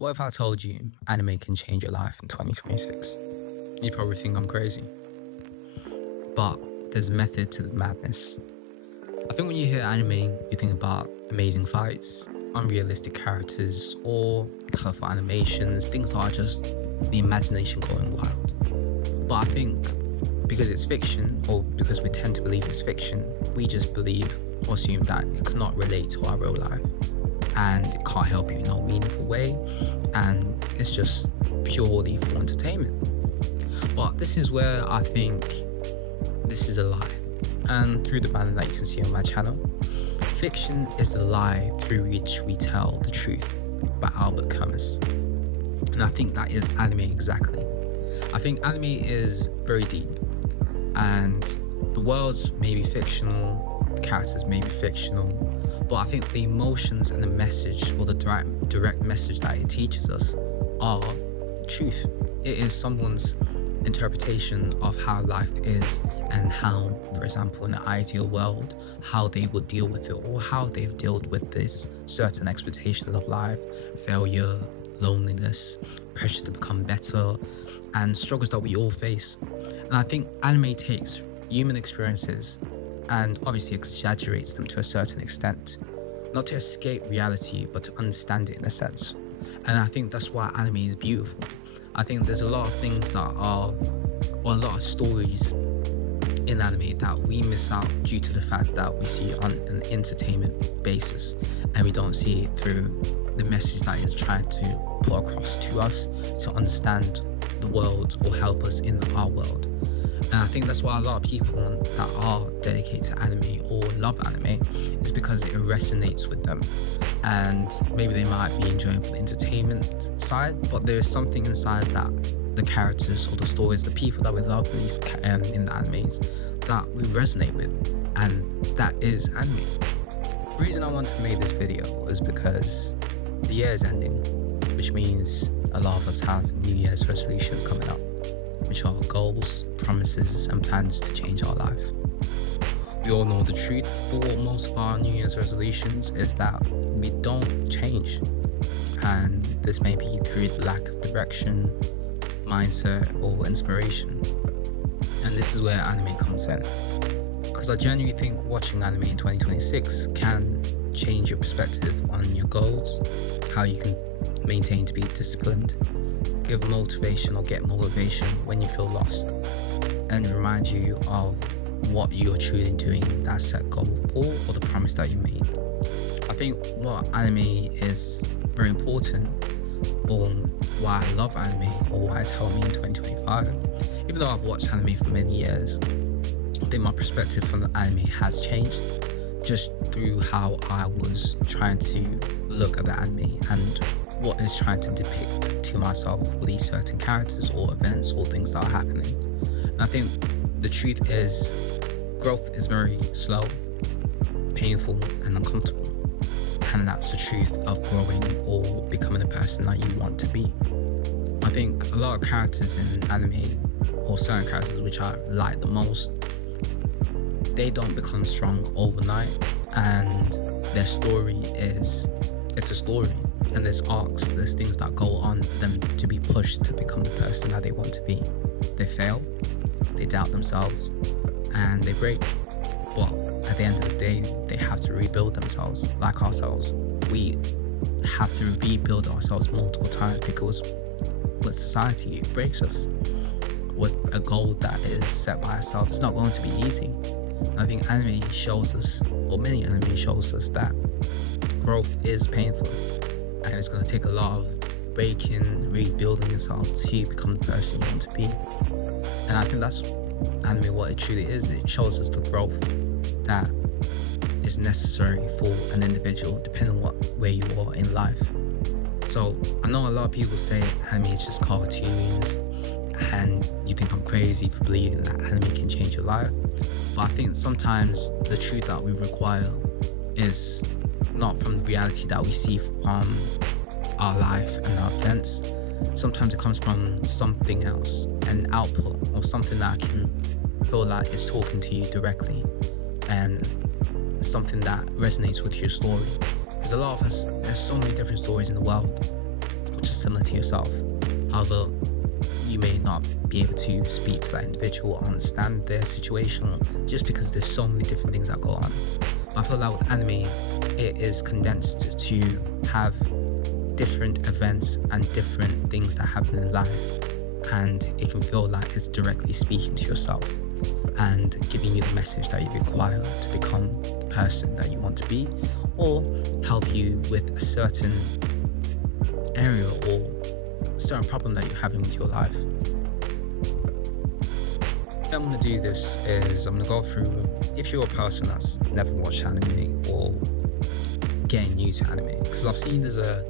What if I told you anime can change your life in 2026? You'd probably think I'm crazy. But there's method to the madness. I think when you hear anime, you think about amazing fights, unrealistic characters, or colorful animations, things that are just the imagination going wild. But I think because it's fiction, or because we tend to believe it's fiction, we just believe or assume that it cannot relate to our real life. And it can't help you in no meaningful way, and it's just purely for entertainment. But this is where I think this is a lie. And through the banner that you can see on my channel, fiction is the lie through which we tell the truth by Albert Camus. And I think that is anime exactly. I think anime is very deep, and the worlds may be fictional, the characters may be fictional, but I think the emotions and the message, or the direct message that it teaches us, are truth. It is someone's interpretation of how life is, and how, for example, in an ideal world, how they would deal with it, or how they've dealt with this certain expectations of life, failure, loneliness, pressure to become better, and struggles that we all face. And I think anime takes human experiences and obviously exaggerates them to a certain extent, not to escape reality, but to understand it in a sense. And I think that's why anime is beautiful. I think there's a lot of things that are, or a lot of stories in anime that we miss out due to the fact that we see it on an entertainment basis, and we don't see it through the message that it's trying to put across to us to understand the world or help us in our world. And I think that's why a lot of people that are dedicated to anime or love anime is because it resonates with them. And maybe they might be enjoying from the entertainment side, but there is something inside that the characters or the stories, the people that we love in the animes, that we resonate with, and that is anime. The reason I wanted to make this video is because the year is ending, which means a lot of us have New Year's resolutions coming up, which are goals, promises, and plans to change our life. We all know the truth for most of our New Year's resolutions is that we don't change. And this may be through the lack of direction, mindset, or inspiration. And this is where anime comes in. Because I genuinely think watching anime in 2026 can change your perspective on your goals, how you can maintain to be disciplined, give motivation or get motivation when you feel lost, and remind you of what you're truly doing that set goal for, or the promise that you made. I think what anime is very important, or why I love anime, or why it's helped me in 2025, even though I've watched anime for many years, I think my perspective from the anime has changed just through how I was trying to look at the anime and what it's trying to depict to myself with these certain characters or events or things that are happening. And I think the truth is, growth is very slow, painful, and uncomfortable. And that's the truth of growing or becoming the person that you want to be. I think a lot of characters in anime, or certain characters which I like the most, they don't become strong overnight, and their story is, it's a story. And there's arcs, there's things that go on for them to be pushed to become the person that they want to be. They fail, they doubt themselves, and they break. But at the end of the day, they have to rebuild themselves, like ourselves. We have to rebuild ourselves multiple times because with society, it breaks us. With a goal that is set by ourselves, it's not going to be easy. And I think anime shows us, or many anime shows us, that growth is painful. And it's going to take a lot of breaking, rebuilding yourself to become the person you want to be. And I think that's anime what it truly is. It shows us the growth that is necessary for an individual, depending on where you are in life. So I know a lot of people say anime is just cartoons, and you think I'm crazy for believing that anime can change your life. But I think sometimes the truth that we require is not from the reality that we see from our life and our events. Sometimes it comes from something else, an output, or something that can feel like it's talking to you directly, and something that resonates with your story. Because a lot of us, there's so many different stories in the world, which is similar to yourself. However, you may not be able to speak to that individual or understand their situation just because there's so many different things that go on. But I feel like with anime, it is condensed to have different events and different things that happen in life, and it can feel like it's directly speaking to yourself and giving you the message that you require to become the person that you want to be, or help you with a certain area or a certain problem that you're having with your life. What I'm going to do this is I'm going to go through, if you're a person that's never watched anime or getting new to anime, because I've seen there's a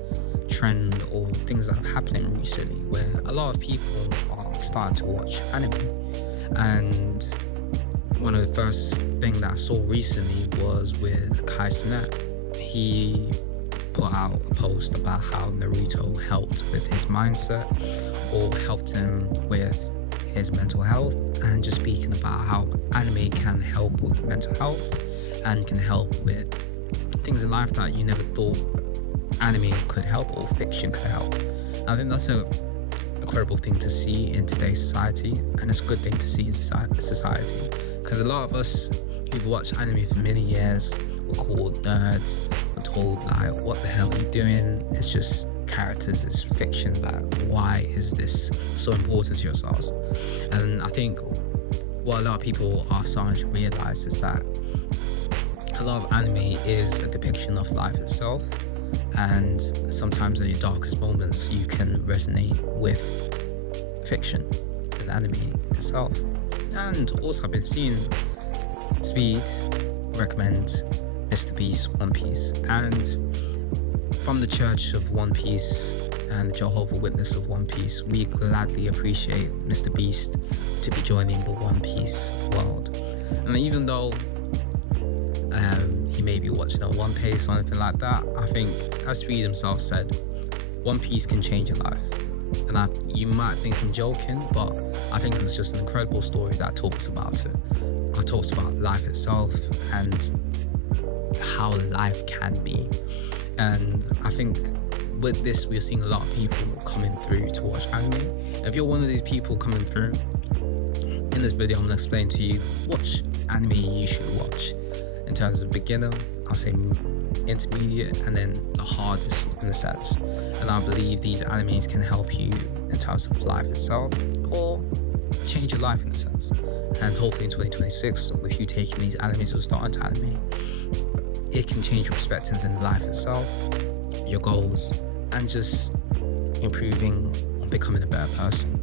trend or things that are happening recently where a lot of people are starting to watch anime. And one of the first thing that I saw recently was with Kai Cenat. He put out a post about how Naruto helped with his mindset or helped him with his mental health, and just speaking about how anime can help with mental health and can help with things in life that you never thought anime could help or fiction could help. I think that's a incredible thing to see in today's society, and it's a good thing to see in society, because a lot of us who've watched anime for many years were called nerds, were told like, what the hell are you doing, it's just characters, it's fiction, that why is this so important to yourselves? And I think what a lot of people are starting to realize is that a lot of anime is a depiction of life itself, and sometimes at your darkest moments you can resonate with fiction and anime itself. And also I've been seeing Speed recommend Mr. Beast One Piece, and from the Church of One Piece and the Jehovah Witness of One Piece, we gladly appreciate Mr. Beast to be joining the One Piece world. And even though he may be watching on One Piece or anything like that, I think, as Speed himself said, One Piece can change your life. And you might think I'm joking, but I think it's just an incredible story that talks about it. It talks about life itself and how life can be. And I think with this, we're seeing a lot of people coming through to watch anime. If you're one of these people coming through, in this video I'm going to explain to you which anime you should watch. In terms of beginner, I'll say intermediate, and then the hardest in a sense. And I believe these animes can help you in terms of life itself, or change your life in a sense. And hopefully in 2026, with you taking these animes or starting to anime, it can change your perspective in life itself, your goals, and just improving on becoming a better person.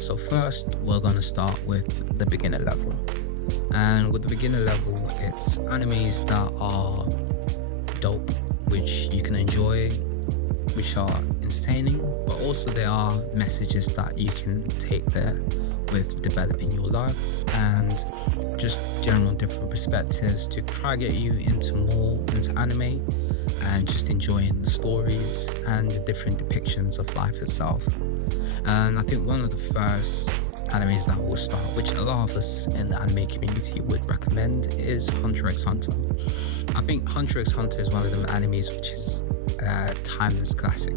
So first, we're going to start with the beginner level. And with the beginner level, it's animes that are dope, which you can enjoy, which are entertaining, but also there are messages that you can take there with developing your life, and just general different perspectives to try to get you into anime and just enjoying the stories and the different depictions of life itself. And I think one of the first animes that will start, which a lot of us in the anime community would recommend, is Hunter x Hunter. I think Hunter x Hunter is one of them animes which is a timeless classic.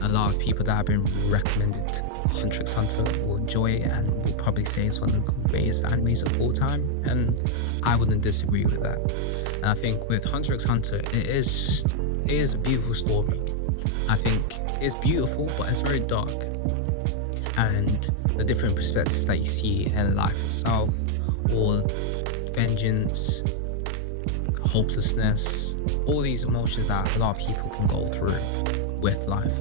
A lot of people that have been recommended Hunter x Hunter will enjoy it and will probably say it's one of the greatest animes of all time, and I wouldn't disagree with that. And I think with Hunter x Hunter, it is a beautiful story. I think it's beautiful, but it's very dark, and the different perspectives that you see in life itself, or vengeance, hopelessness, all these emotions that a lot of people can go through with life.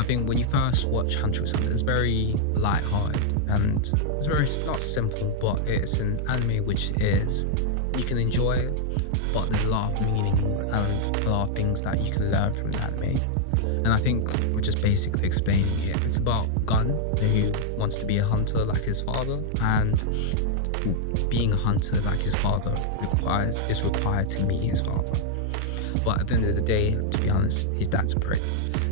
I think when you first watch Hunter x Hunter, it's very light-hearted and it's very not simple, but it's an anime which is, you can enjoy it, but there's a lot of meaning and a lot of things that you can learn from the anime. And I think we're just basically explaining it. It's about Gun, who wants to be a hunter like his father, and being a hunter like his father is required to meet his father. But at the end of the day, to be honest, his dad's a prick,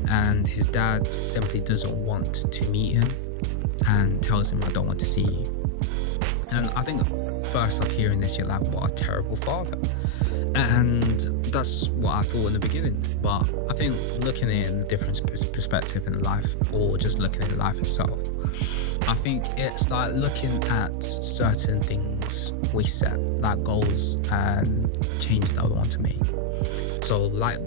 and his dad simply doesn't want to meet him and tells him, I don't want to see you. And I think first off hearing this, you're like, what a terrible father. And that's what I thought in the beginning. But I think looking at it in a different perspective in life, or just looking at life itself, I think it's like looking at certain things we set, like goals and changes that we want to make. So like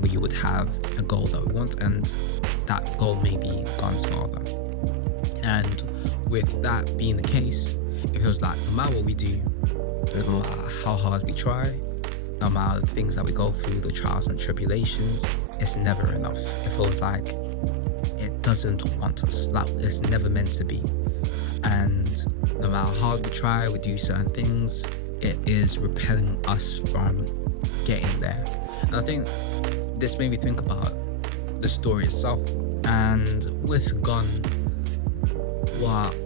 we would have a goal that we want, and that goal may be Gun's father. And with that being the case, it feels like no matter what we do, no matter how hard we try, no matter the things that we go through, the trials and tribulations, it's never enough. It feels like it doesn't want us, like it's never meant to be. And no matter how hard we try, we do certain things, it is repelling us from getting there. And I think this made me think about the story itself. And with Gun, what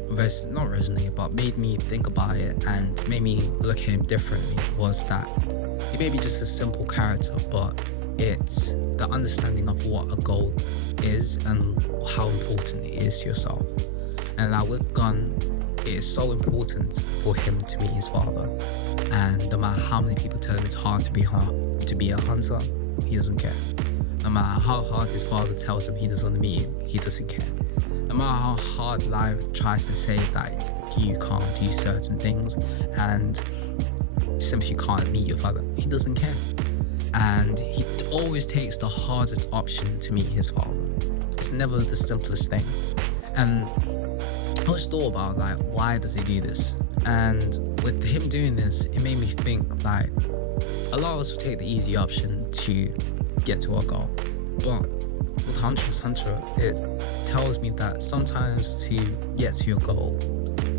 not resonated, but made me think about it and made me look at him differently was that he may be just a simple character, but it's the understanding of what a goal is and how important it is to yourself. And that with Gun, it is so important for him to meet his father. And no matter how many people tell him it's hard to be a hunter, he doesn't care. No matter how hard his father tells him he doesn't want to meet him, he doesn't care. No matter how hard life tries to say that you can't do certain things and simply you can't meet your father, he doesn't care. And he always takes the hardest option to meet his father. It's never the simplest thing. And I always thought about, like, why does he do this? And with him doing this, it made me think, like, a lot of us will take the easy option to get to our goal. But with Hunter x Hunter, it tells me that sometimes to get to your goal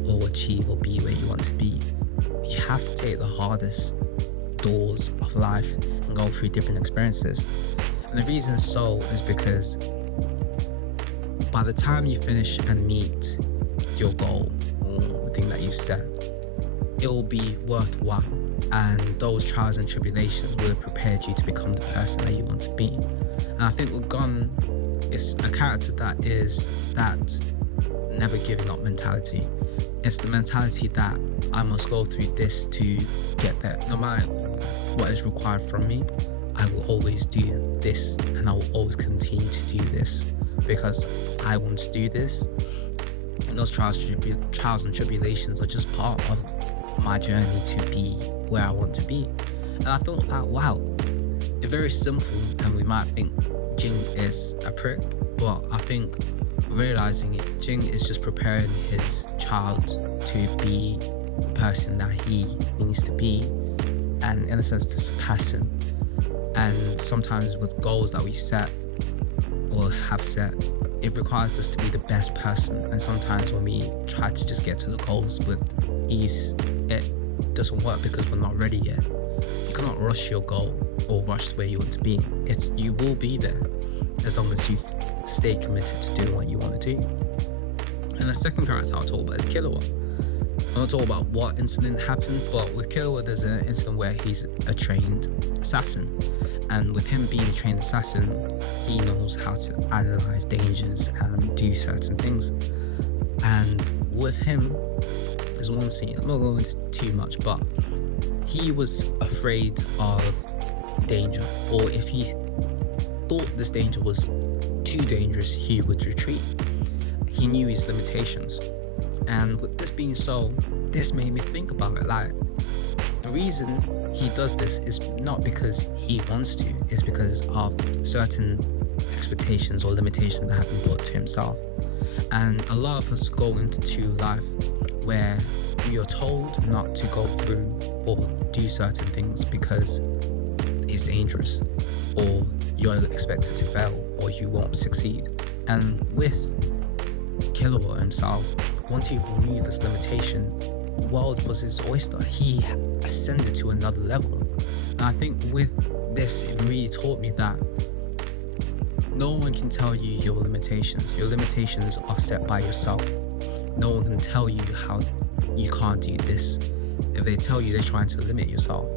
or achieve or be where you want to be, you have to take the hardest doors of life and go through different experiences. And the reason so is because by the time you finish and meet your goal or the thing that you set, it will be worthwhile, and those trials and tribulations will have prepared you to become the person that you want to be. And I think with Gun, it's a character that is that never giving up mentality. It's the mentality that I must go through this to get there. No matter what is required from me, I will always do this, and I will always continue to do this because I want to do this. And those trials and tribulations are just part of my journey to be where I want to be. And I thought, wow, it's very simple, and we might think Jing is a prick, but I think realizing it, Jing is just preparing his child to be the person that he needs to be, and in a sense to surpass him. And sometimes with goals that we set or have set, it requires us to be the best person. And sometimes when we try to just get to the goals with ease, it doesn't work because we're not ready yet. You cannot rush your goal or rush where you want to be. You will be there as long as you stay committed to doing what you want to do. And the second character I'll talk about is Killua. I'm not talking about what incident happened, but with Killua, there's an incident where he's a trained assassin. And with him being a trained assassin, he knows how to analyze dangers and do certain things. And with him, there's one scene, I'm not going into too much, but he was afraid of danger, or if he thought this danger was too dangerous, he would retreat. He knew his limitations. And with this being so, this made me think about it. Like, the reason he does this is not because he wants to, it's because of certain expectations or limitations that have been brought to himself. And a lot of us go into life where we are told not to go through or do certain things because it's dangerous, or you're expected to fail, or you won't succeed. And with Killua himself, once he removed this limitation, the world was his oyster. He ascended to another level. And I think with this, it really taught me that no one can tell you your limitations. Your limitations are set by yourself. No one can tell you how you can't do this. If they tell you, they're trying to limit yourself.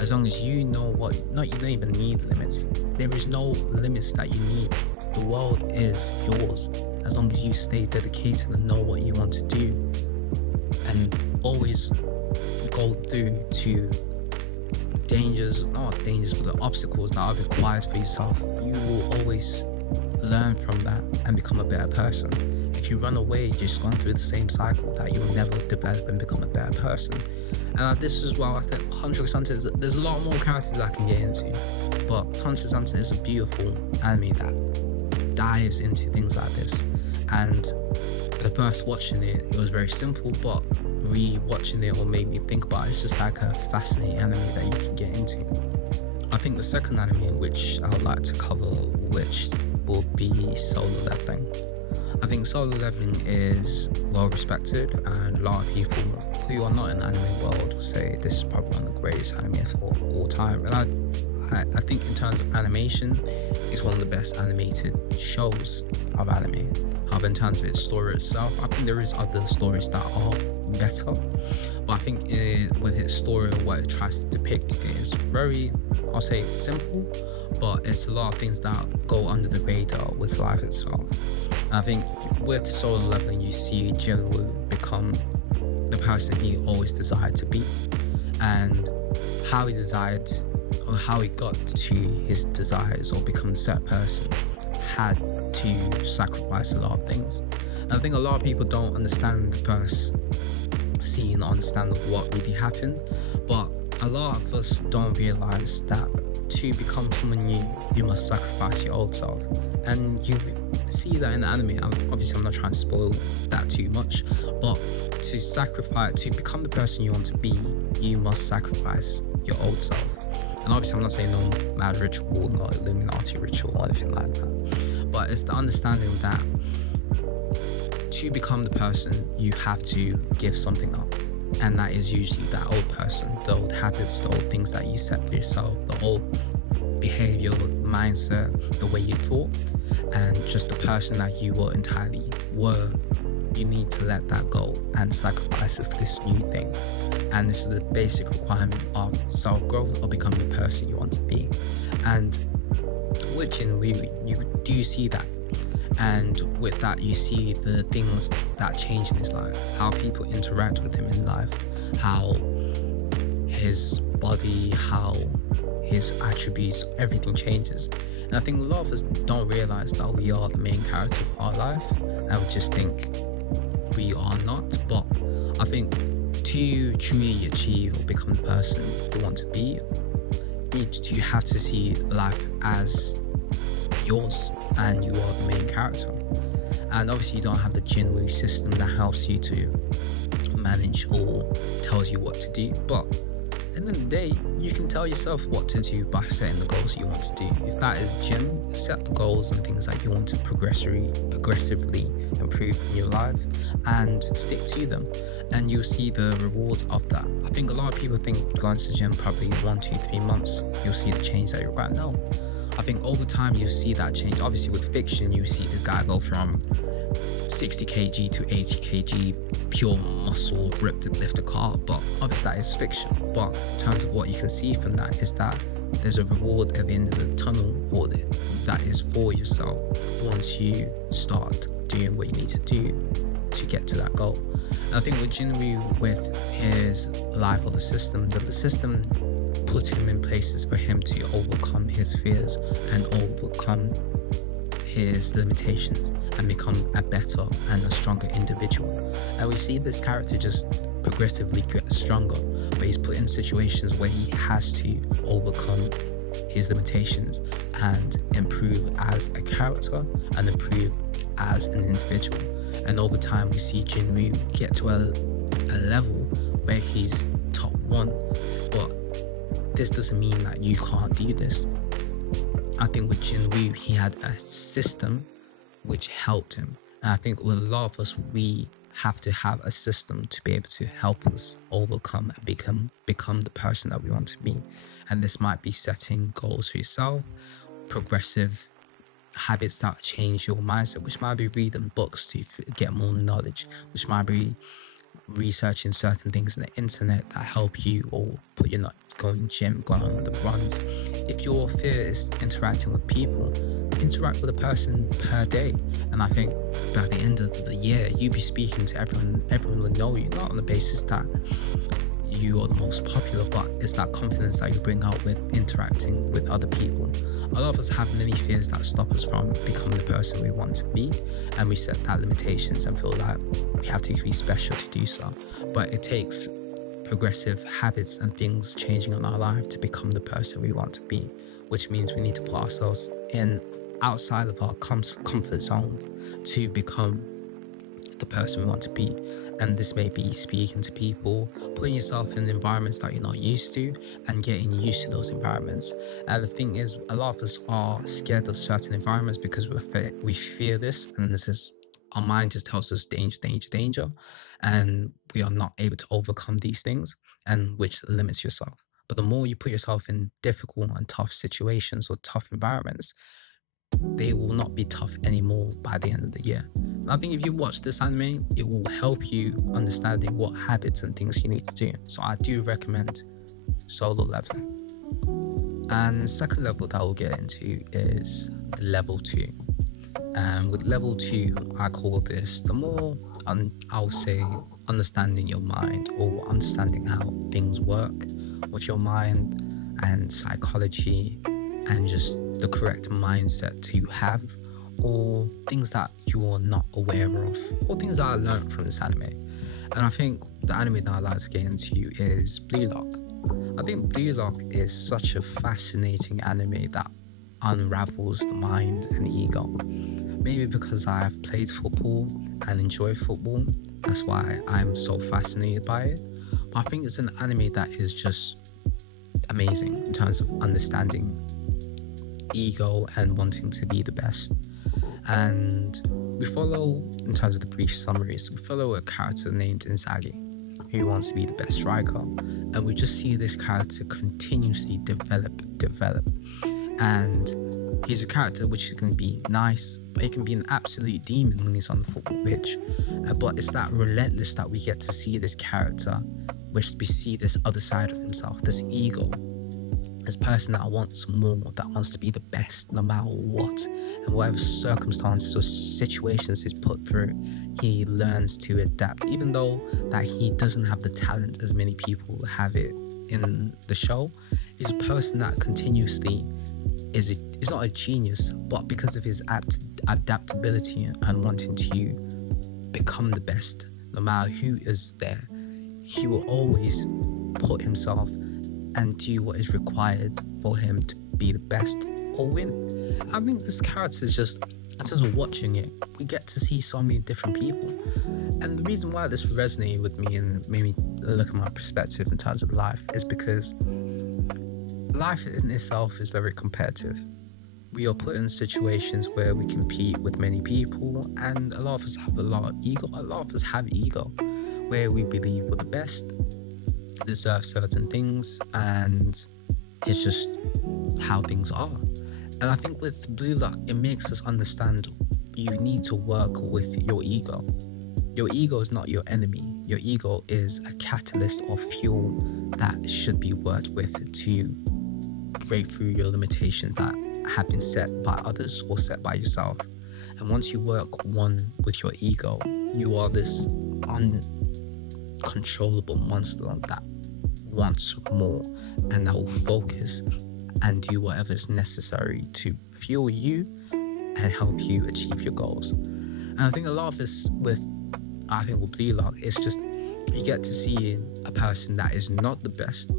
As long as you know you don't even need limits. There is no limits that you need. The world is yours. As long as you stay dedicated and know what you want to do, and always go through to the but the obstacles that are required for yourself, you will always learn from that and become a better person. If you run away, you're just going through the same cycle that you'll never develop and become a better person. And this is why I think Hunter x Hunter there's a lot more characters I can get into, but Hunter x Hunter is a beautiful anime that dives into things like this. And the first watching it was very simple, but re-watching it will make me think about it. It's just like a fascinating anime that you can get into. I think the second anime which I would like to cover, which will be Solo Leveling. I think Solo Leveling is well respected, and a lot of people who are not in the anime world will say this is probably one of the greatest anime of all time. And I think in terms of animation, it's one of the best animated shows of anime. However, in terms of its story itself, I think there is other stories that are better. But I think with its story, what it tries to depict is very, I'll say simple, but it's a lot of things that go under the radar with life itself. And I think with Solo Leveling, you see Jinwoo become the person he always desired to be, and how he desired, or how he got to his desires or become a certain person, had to sacrifice a lot of things. And I think a lot of people don't understand the first scene or understand what really happened, but a lot of us don't realize that to become someone new, you must sacrifice your old self. And you see that in the anime. Obviously, I'm not trying to spoil that too much, but to become the person you want to be, you must sacrifice your old self. And obviously, I'm not saying no mad ritual, no Illuminati ritual or anything like that, but it's the understanding that to become the person, you have to give something up. And that is usually that old person, the old habits, the old things that you set for yourself, the old behavior, mindset, the way you thought, and just the person that you were entirely were. You need to let that go and sacrifice it for this new thing. And this is the basic requirement of self-growth or becoming the person you want to be. And with Jinwoo, you do see that. And with that, you see the things that change in his life, how people interact with him in life, how his body, how his attributes, everything changes. And I think a lot of us don't realize that we are the main character of our life, and we just think we are not. But I think to truly achieve or become the person you want to be, you have to see life as yours, and you are the main character. And obviously you don't have the Jinwoo system that helps you to manage or tells you what to do, but at the end of the day, you can tell yourself what to do by setting the goals you want to do. If that is gym, set the goals and things that you want to progressively improve in your life and stick to them, and you'll see the rewards of that. I think a lot of people think going to the gym probably 1, 2, 3 months, you'll see the change that you're right now. I think over time you see that change. Obviously with fiction, you see this guy go from 60 kg to 80 kg, pure muscle, ripped and lift a car, but obviously that is fiction. But in terms of what you can see from that is that there's a reward at the end of the tunnel, or that is for yourself once you start doing what you need to do to get to that goal. And I think with Jinwoo, with his life or the system put him in places for him to overcome his fears and overcome his limitations and become a better and a stronger individual. And we see this character just progressively get stronger, but he's put in situations where he has to overcome his limitations and improve as a character and improve as an individual. And over time we see Jinwoo get to a level where he's top 1, but this doesn't mean that you can't do this. I think with Jinwoo, he had a system which helped him. And I think with a lot of us, we have to have a system to be able to help us overcome and become the person that we want to be. And this might be setting goals for yourself, progressive habits that change your mindset, which might be reading books to get more knowledge, which might be researching certain things on the internet that help you, or put your going gym, going on the runs. If your fear is interacting with people, interact with a person per day. And I think by the end of the year, you be speaking to everyone will know you, not on the basis that you are the most popular, but it's that confidence that you bring out with interacting with other people. A lot of us have many fears that stop us from becoming the person we want to be, and we set that limitations and feel like we have to be special to do so. But it takes progressive habits and things changing in our life to become the person we want to be, which means we need to put ourselves in outside of our comfort zone to become the person we want to be. And this may be speaking to people, putting yourself in environments that you're not used to, and getting used to those environments. And the thing is, a lot of us are scared of certain environments because we fear this, and this is our mind just tells us danger, danger, danger, and we are not able to overcome these things, and which limits yourself. But the more you put yourself in difficult and tough situations or tough environments, they will not be tough anymore by the end of the year. And I think if you watch this anime, it will help you understanding what habits and things you need to do. So I do recommend Solo Leveling. And the second level that we'll get into is the level 2. And with level 2, I call this the more, I'll say, understanding your mind, or understanding how things work with your mind and psychology, and just the correct mindset to have, or things that you are not aware of, or things that I learned from this anime. And I think the anime that I like to get into is Blue Lock. I think Blue Lock is such a fascinating anime that unravels the mind and ego. Maybe because I have played football and enjoy football, that's why I'm so fascinated by it. But I think it's an anime that is just amazing in terms of understanding ego and wanting to be the best. And we follow, in terms of the brief summaries, we follow a character named Inzaghi, who wants to be the best striker, and we just see this character continuously develop, and he's a character which can be nice, but he can be an absolute demon when he's on the football pitch. But it's that relentless that we get to see this character, which we see this other side of himself, this ego, this person that wants more, that wants to be the best no matter what, and whatever circumstances or situations he's put through, he learns to adapt, even though that he doesn't have the talent as many people have it in the show. He's a person that continuously is not a genius, but because of his adaptability and wanting to become the best no matter who is there, he will always put himself and do what is required for him to be the best or win. I think this character is just, in terms of watching it, we get to see so many different people. And the reason why this resonated with me and made me look at my perspective in terms of life is because life in itself is very competitive. We are put in situations where we compete with many people, and a lot of us have a lot of ego. A lot of us have ego, where we believe we're the best, deserve certain things, and it's just how things are. And I think with Blue Lock, it makes us understand you need to work with your ego. Your ego is not your enemy. Your ego is a catalyst or fuel that should be worked with to break through your limitations that have been set by others or set by yourself. And once you work one with your ego, you are this uncontrollable monster that wants more, and that will focus and do whatever is necessary to fuel you and help you achieve your goals. And I think a lot of this with Blue Lock, it's just you get to see a person that is not the best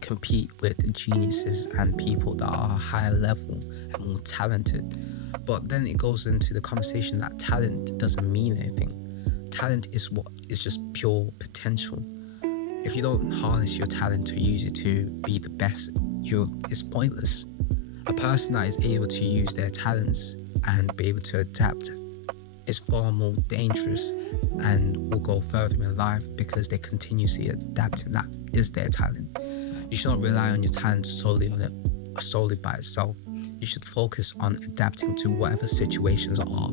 compete with geniuses and people that are higher level and more talented. But then it goes into the conversation that talent doesn't mean anything. Talent is just pure potential. If you don't harness your talent or use it to be the best, it's pointless. A person that is able to use their talents and be able to adapt is far more dangerous and will go further in life because they continuously adapt, and that is their talent. You should not rely on your talent solely by itself. You should focus on adapting to whatever situations are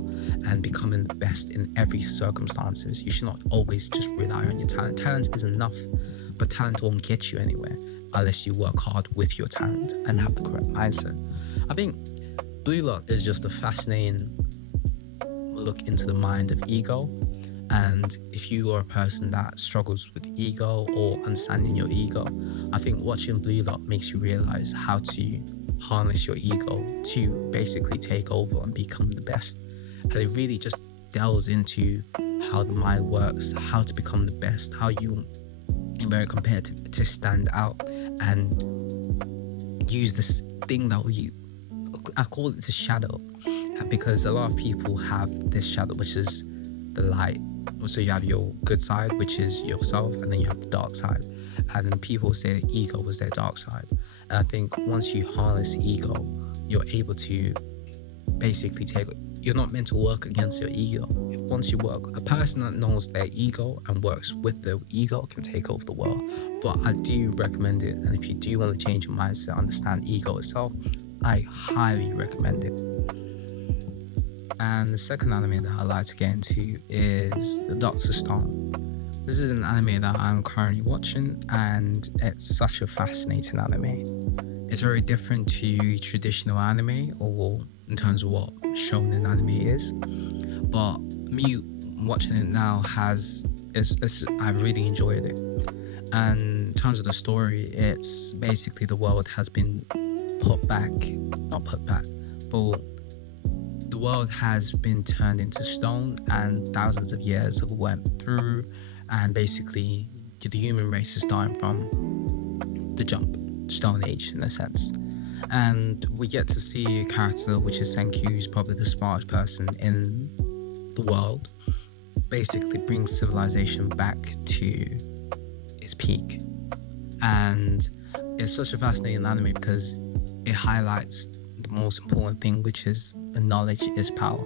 and becoming the best in every circumstances. You should not always just rely on your talent. Talent is enough, but talent won't get you anywhere unless you work hard with your talent and have the correct mindset. I think Blue Lock is just a fascinating look into the mind of ego And if you are a person that struggles with ego or understanding your ego, I think watching Blue Lock makes you realize how to harness your ego to basically take over and become the best. And it really just delves into how the mind works, how to become the best, how you, in very competitive, to stand out and use this thing that I call it the shadow, because a lot of people have this shadow, which is the light. So you have your good side, which is yourself, and then you have the dark side. And people say that ego was their dark side. And I think once you harness ego, you're able to basically you're not meant to work against your ego. Once you work, a person that knows their ego and works with their ego can take over the world. But I do recommend it. And if you do want to change your mindset, understand ego itself, I highly recommend it. And the second anime that I'd like to get into is The Doctor Stone. This is an anime that I'm currently watching, and it's such a fascinating anime. It's very different to traditional anime, or in terms of what shonen anime is. But me watching it now I really enjoyed it. And in terms of the story, it's basically the world has been but the world has been turned into stone, and thousands of years have went through, and basically the human race is starting from the Stone Age in a sense. And we get to see a character which is Senku, who's probably the smartest person in the world, basically brings civilization back to its peak. And it's such a fascinating anime because it highlights the most important thing, which is knowledge is power.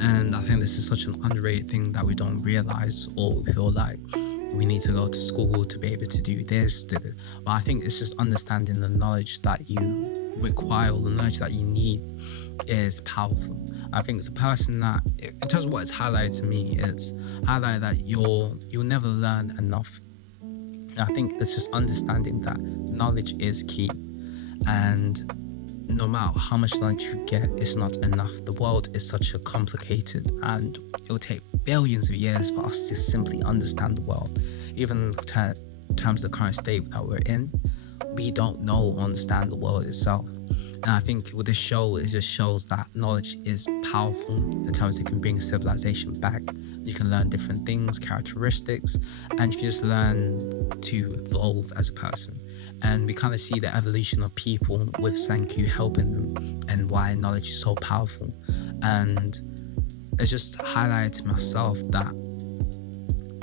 And I think this is such an underrated thing that we don't realize, or we feel like we need to go to school to be able to do this. But I think it's just understanding the knowledge that you require, or the knowledge that you need, is powerful. I think it's a person that, in terms of what it's highlighted to me, it's highlighted that you'll never learn enough. And I think it's just understanding that knowledge is key. And no matter how much knowledge you get, it's not enough. The world is such a complicated, and it will take billions of years for us to simply understand the world. Even in terms of the current state that we're in, we don't know or understand the world itself. And I think with this show, it just shows that knowledge is powerful in terms it can bring a civilization back. You can learn different things, characteristics, and you just learn to evolve as a person. And we kind of see the evolution of people with Senku helping them, and why knowledge is so powerful. And it's just highlighted to myself that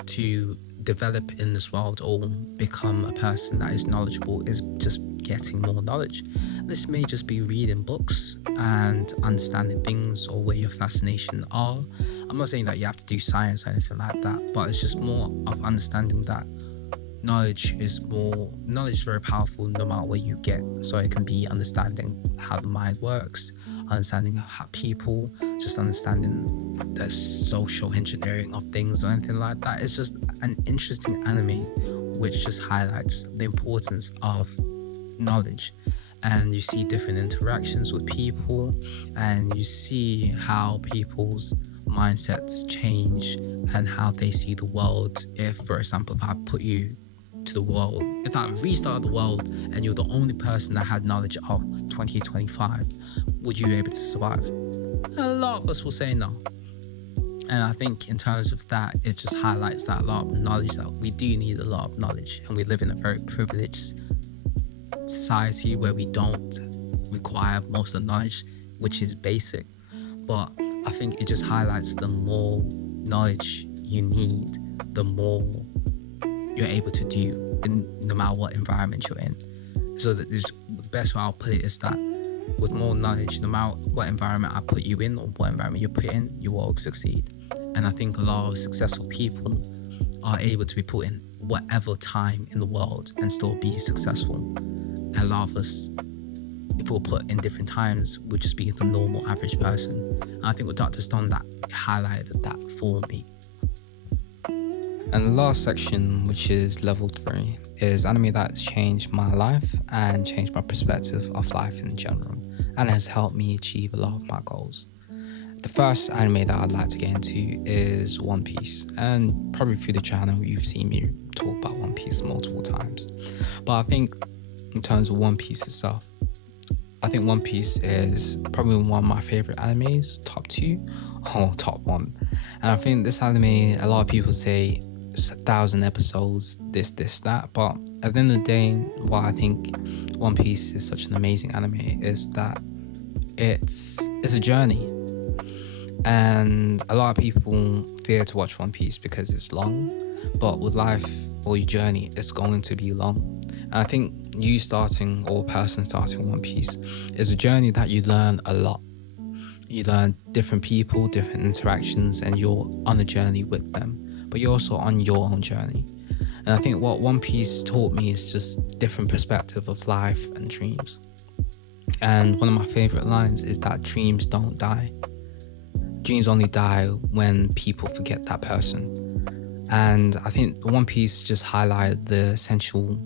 to develop in this world or become a person that is knowledgeable is just getting more knowledge. This may just be reading books and understanding things, or where your fascination are. I'm not saying that you have to do science or anything like that, but it's just more of understanding that knowledge is very powerful no matter where you get. So it can be understanding how the mind works, understanding how people, just understanding the social engineering of things or anything like that. It's just an interesting anime which just highlights the importance of knowledge. And you see different interactions with people, and you see how people's mindsets change and how they see the world. If, for example, if I put you to the world, if I restart the world and you're the only person that had knowledge of 2025, would you be able to survive? A lot of us will say no. And I think in terms of that, it just highlights that a lot of knowledge, that we do need a lot of knowledge, and we live in a very privileged society where we don't require most of the knowledge, which is basic. But I think it just highlights the more knowledge you need, the more you're able to do in no matter what environment you're in. So that the best way I'll put it is that with more knowledge, no matter what environment I put you in or what environment you put in, you will succeed. And I think a lot of successful people are able to be put in whatever time in the world and still be successful. And a lot of us, if we're put in different times, would just be the normal average person. And I think with Dr. Stone, that highlighted that for me. And the last section, which is level 3, is anime that's changed my life and changed my perspective of life in general, and has helped me achieve a lot of my goals. The first anime that I'd like to get into is One Piece, and probably through the channel you've seen me talk about One Piece multiple times. But I think in terms of One Piece itself, I think One Piece is probably one of my favorite animes, top 2 or top 1. And I think this anime, a lot of people say it's 1,000 episodes, this, that. But at the end of the day, why I think One Piece is such an amazing anime is that it's a journey. And a lot of people fear to watch One Piece because it's long. But with life or your journey, it's going to be long. And I think you starting or a person starting One Piece is a journey that you learn a lot. You learn different people, different interactions, and you're on a journey with them. But you're also on your own journey. And I think what One Piece taught me is just different perspective of life and dreams. And one of my favorite lines is that dreams don't die. Dreams only die when people forget that person. And I think One Piece just highlighted the essential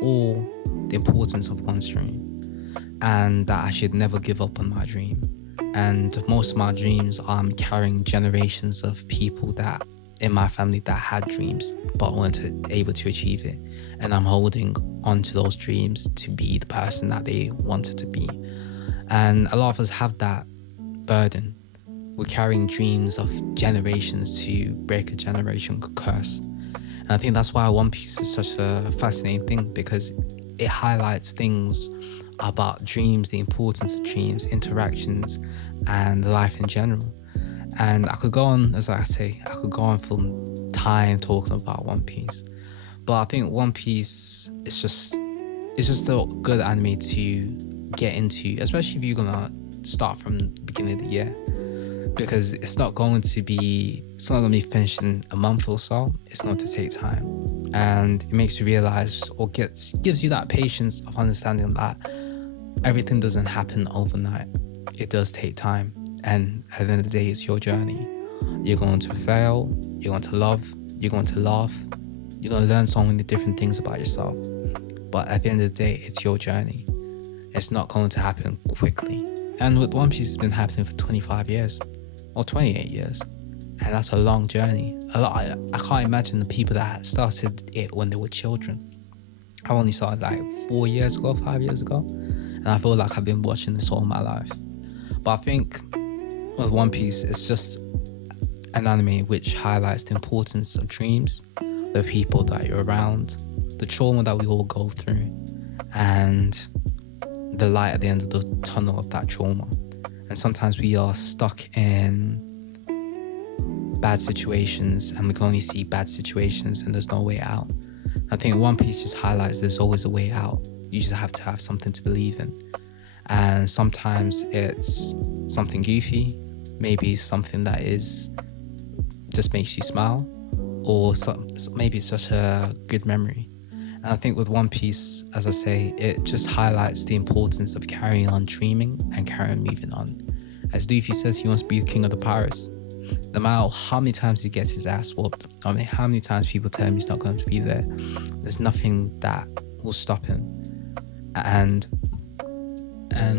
or the importance of one's dream, and that I should never give up on my dream. And most of my dreams, I'm carrying generations of people that in my family that had dreams but weren't able to achieve it, and I'm holding on to those dreams to be the person that they wanted to be. And a lot of us have that burden. We're carrying dreams of generations to break a generation curse. And I think that's why One Piece is such a fascinating thing, because it highlights things about dreams, the importance of dreams, interactions, and life in general. And I could go on, as I say, I could go on for time talking about One Piece. But I think One Piece is just a good anime to get into, especially if you're gonna start from the beginning of the year. Because it's not going to be finished in a month or so. It's going to take time, and it makes you realize, or gives you that patience of understanding that everything doesn't happen overnight. It does take time, and at the end of the day, it's your journey. You're going to fail, you're going to love, you're going to laugh, you're going to learn so many different things about yourself. But at the end of the day, it's your journey. It's not going to happen quickly. And with One Piece, it's been happening for 25 years. Or 28 years, and that's a long journey. I can't imagine the people that started it when they were children. I only started like 5 years ago, and I feel like I've been watching this all my life. But I think with One Piece, it's just an anime which highlights the importance of dreams, the people that you're around, the trauma that we all go through, and the light at the end of the tunnel of that trauma. And sometimes we are stuck in bad situations, and we can only see bad situations and there's no way out. I think One Piece just highlights there's always a way out. You just have to have something to believe in. And sometimes it's something goofy, maybe something that just makes you smile, or maybe it's such a good memory. And I think with One Piece, as I say, it just highlights the importance of carrying on dreaming and carrying moving on. As Luffy says, he wants to be the king of the pirates. No matter how many times he gets his ass whooped, how many times people tell him he's not going to be there, there's nothing that will stop him. And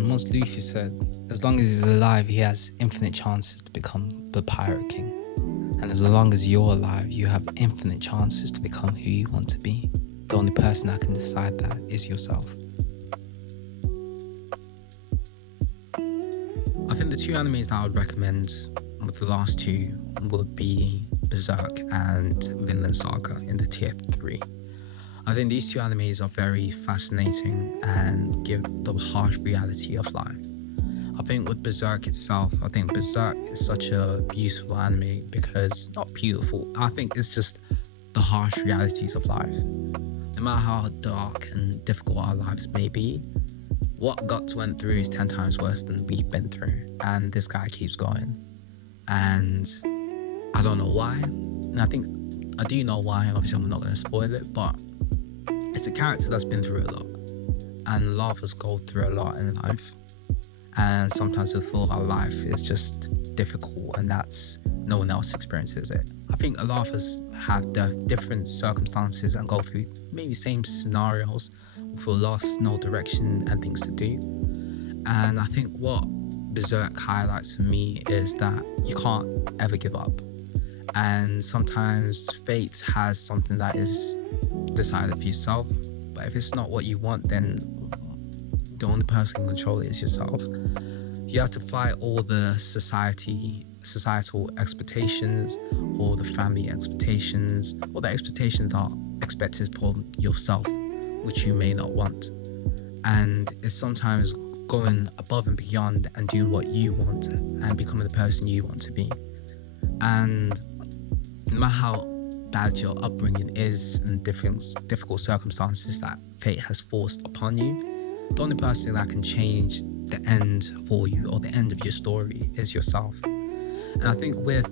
once Luffy said, as long as he's alive, he has infinite chances to become the pirate king. And as long as you're alive, you have infinite chances to become who you want to be. The only person that can decide that is yourself. I think the 2 animes that I would recommend with the last 2 would be Berserk and Vinland Saga in the tier 3. I think these 2 animes are very fascinating and give the harsh reality of life. I think with Berserk itself, I think Berserk is such a beautiful anime because, not beautiful, I think it's just the harsh realities of life. No matter how dark and difficult our lives may be, what Guts went through is 10 times worse than we've been through. And this guy keeps going. And I don't know why. And I think I do know why. Obviously, I'm not going to spoil it. But it's a character that's been through a lot. And a lot of us go through a lot in life. And sometimes we feel our life is just difficult and that's no one else experiences it. I think a lot of us have different circumstances and go through maybe same scenarios, we feel lost, no direction and things to do. And I think what Berserk highlights for me is that you can't ever give up. And sometimes fate has something that is decided for yourself, but if it's not what you want, then the only person who can control it is yourself. You have to fight all the societal expectations, or the family expectations, or the expectations are expected from yourself, which you may not want. And it's sometimes going above and beyond and doing what you want and becoming the person you want to be. And no matter how bad your upbringing is and difficult circumstances that fate has forced upon you, the only person that can change the end for you, or the end of your story, is yourself. And I think with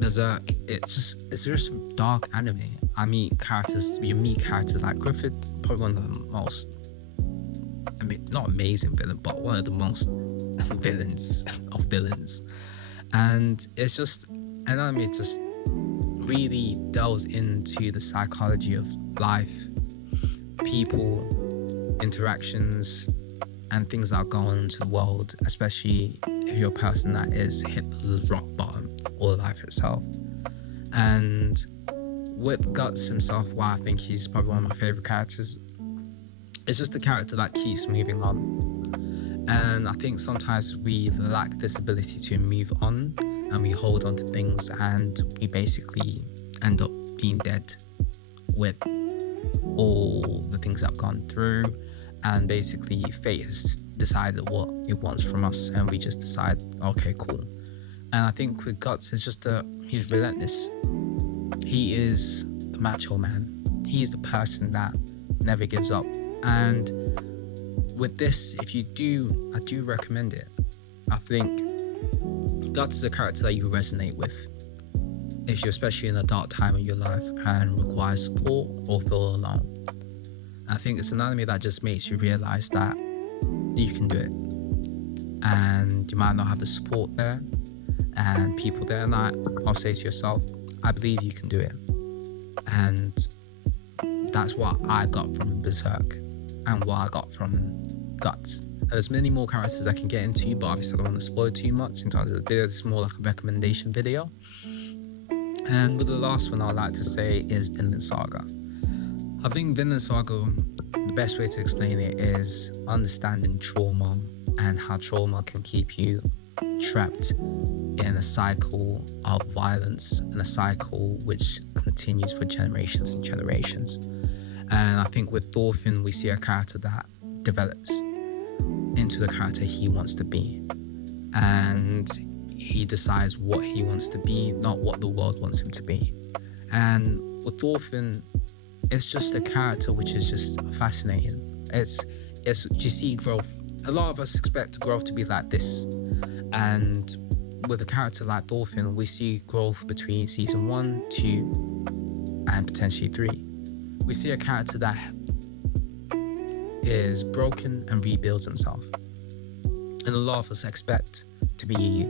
Berserk, it's just dark anime. You meet characters like Griffith, probably one of the most, not amazing villain, but one of the most villains of villains. And it's just an anime just really delves into the psychology of life, people, interactions, and things that are going on into the world, especially if you're a person that is hit the rock bottom, or life itself. And with Guts himself, why I think he's probably one of my favorite characters, it's just a character that keeps moving on. And I think sometimes we lack this ability to move on, and we hold on to things, and we basically end up being dead with all the things I've gone through. And basically fate has decided what it wants from us, and we just decide, okay, cool. And I think with Guts, it's just he's relentless. He is the macho man. He's the person that never gives up. And with this, I do recommend it. I think Guts is a character that you resonate with if you're especially in a dark time of your life and require support or feel alone. I think it's an anime that just makes you realize that you can do it, and you might not have the support there and people there, and I'll say to yourself, I believe you can do it. And that's what I got from Berserk and what I got from Guts. And there's many more characters I can get into, but obviously I don't want to spoil too much in terms of the video. It's more like a recommendation video. And with the last one I'd like to say is Vinland Saga. I think Vinland Saga, the best way to explain it is understanding trauma, and how trauma can keep you trapped in a cycle of violence, and a cycle which continues for generations and generations. And I think with Thorfinn, we see a character that develops into the character he wants to be, and he decides what he wants to be, not what the world wants him to be. And with Thorfinn, it's just a character which is just fascinating. It's you see growth. A lot of us expect growth to be like this, and with a character like Thorfinn, we see growth between season 1, 2, and potentially 3. We see a character that is broken and rebuilds himself. And a lot of us expect to be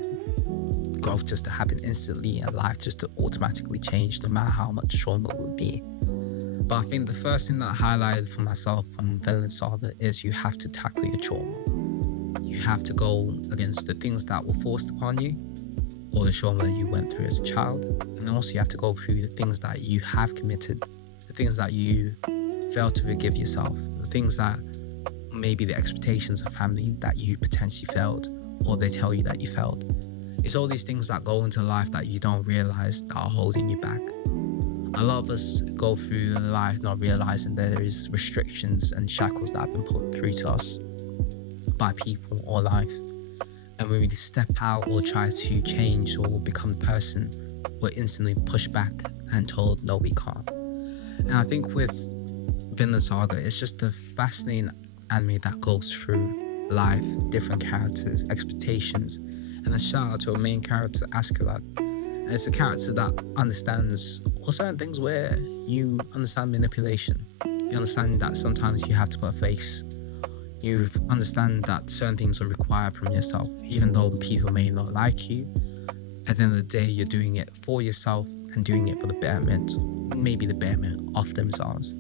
growth just to happen instantly, and life just to automatically change no matter how much trauma it would be. But I think the first thing that I highlighted for myself from Vinland Saga is you have to tackle your trauma. You have to go against the things that were forced upon you, or the trauma that you went through as a child. And also you have to go through the things that you have committed, the things that you failed to forgive yourself, the things that maybe the expectations of family that you potentially failed, or they tell you that you failed. It's all these things that go into life that you don't realize that are holding you back. A lot of us go through life not realizing there is restrictions and shackles that have been put through to us by people or life. And when we step out or try to change or become the person, we're instantly pushed back and told, no, we can't. And I think with Vinland Saga, it's just a fascinating anime that goes through life, different characters, expectations, and a shout out to a main character, Askeladd. And it's a character that understands all certain things where you understand manipulation. You understand that sometimes you have to put a face. You understand that certain things are required from yourself, even though people may not like you. At the end of the day, you're doing it for yourself and doing it for the betterment, maybe the betterment of themselves.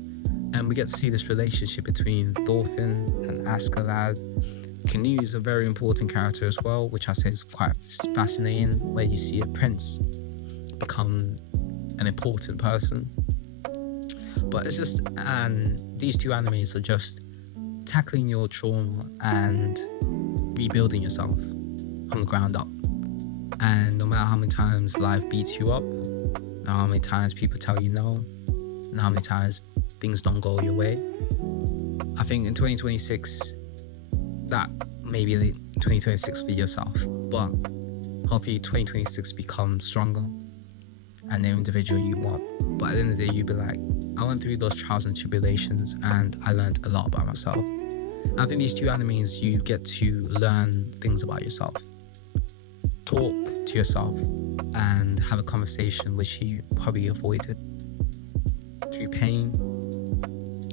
And we get to see this relationship between Thorfinn and Askeladd, Canute is a very important character as well, which I say is quite fascinating, where you see a prince become an important person. But it's just, and these two animes are just tackling your trauma and rebuilding yourself from the ground up. And no matter how many times life beats you up, no matter how many times people tell you no, no how many times things don't go your way, I think in 2026, that may be the 2026 for yourself, but hopefully 2026 becomes stronger and the individual you want. But at the end of the day, you'll be like, I went through those trials and tribulations and I learned a lot about myself. And I think these two animes, you get to learn things about yourself, talk to yourself, and have a conversation which you probably avoided through pain,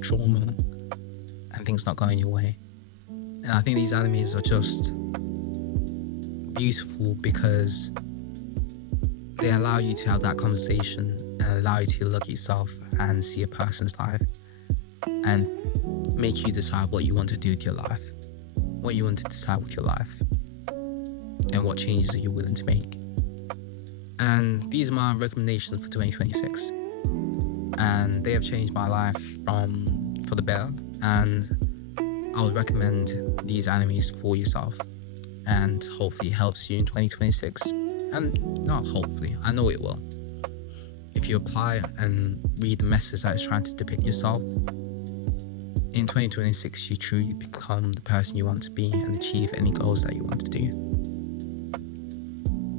trauma, and things not going your way. And I think these animes are just beautiful because they allow you to have that conversation and allow you to look at yourself and see a person's life and make you decide what you want to do with your life, what you want to decide with your life, and what changes are you willing to make. And these are my recommendations for 2026. And they have changed my life for the better. And I would recommend these animes for yourself, and hopefully it helps you in 2026. And not hopefully, I know it will. If you apply and read the message that is trying to depict yourself, in 2026 you truly become the person you want to be and achieve any goals that you want to do.